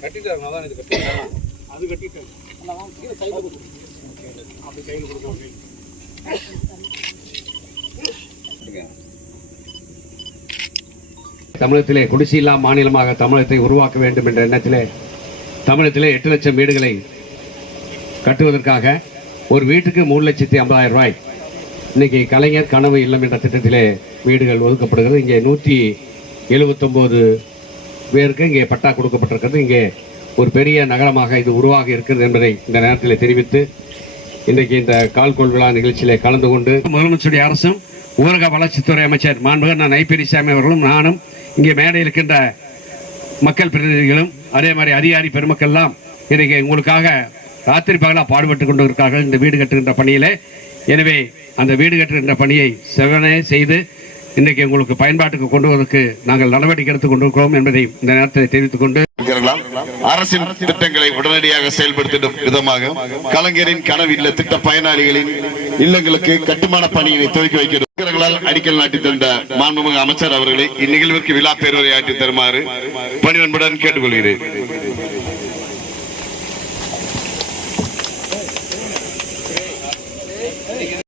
கட்டிட்டாங்க அதான் இது தமிழகத்திலே குடிசையில்லா மாநிலமாக தமிழகத்தை உருவாக்க வேண்டும் என்ற எண்ணத்திலே தமிழகத்திலே எட்டு லட்சம் வீடுகளை கட்டுவதற்காக ஒரு வீட்டுக்கு மூணு லட்சத்தி ஐம்பதாயிரம் ரூபாய். இன்னைக்கு கலைஞர் கனவு இல்லம் என்ற திட்டத்திலே வீடுகள் ஒதுக்கப்படுகிறது. இங்கே நூற்றி எழுபத்தொம்போது பேருக்கு இங்கே பட்டா கொடுக்கப்பட்டிருக்கிறது. இங்கே ஒரு பெரிய நகரமாக இது உருவாக இருக்கிறது என்பதை இந்த நேரத்தில் தெரிவித்து இன்றைக்கு இந்த கால்கோள் விழா நிகழ்ச்சியிலே கலந்து கொண்டு முதலமைச்சருடைய அரசும் ஊரக வளர்ச்சித்துறை அமைச்சர் மாண்புகர் நான் ஐபெரிசாமி அவர்களும் நானும் இங்கே மேடையில் இருக்கின்ற மக்கள் பிரதிநிதிகளும் அதே மாதிரி அதிகாரி பெருமக்கள்லாம் இன்றைக்கு உங்களுக்காக ராத்திரி பகலாக பாடுபட்டு கொண்டு இருக்கார்கள் இந்த வீடு கட்டுகின்ற பணியிலே. எனவே அந்த வீடு கட்டுகின்ற பணியை செவனே செய்து இன்றைக்கு உங்களுக்கு பயன்பாட்டுக்கு கொண்டு வருவதற்கு நாங்கள் நடவடிக்கை எடுத்துக் கொண்டிருக்கிறோம் என்பதை இந்த நேரத்தில் தெரிவித்துக் கொண்டு இருக்கிறீர்களா? அரசின் திட்டங்களை உடனடியாக செயல்படுத்திடும் விதமாக கலைஞரின் கனவு இல்ல திட்ட பயனாளிகளின் இல்லங்களுக்கு கட்டுமான பணியினை துவக்கி வைக்கிறார்களால் அடிக்கல் நாட்டி தந்த மாண்புமிகு அமைச்சர் அவர்களை இந்நிகழ்விற்கு விழா பேருரை ஆற்றி தருமாறு பணிவன்புடன் கேட்டுக்கொள்கிறேன்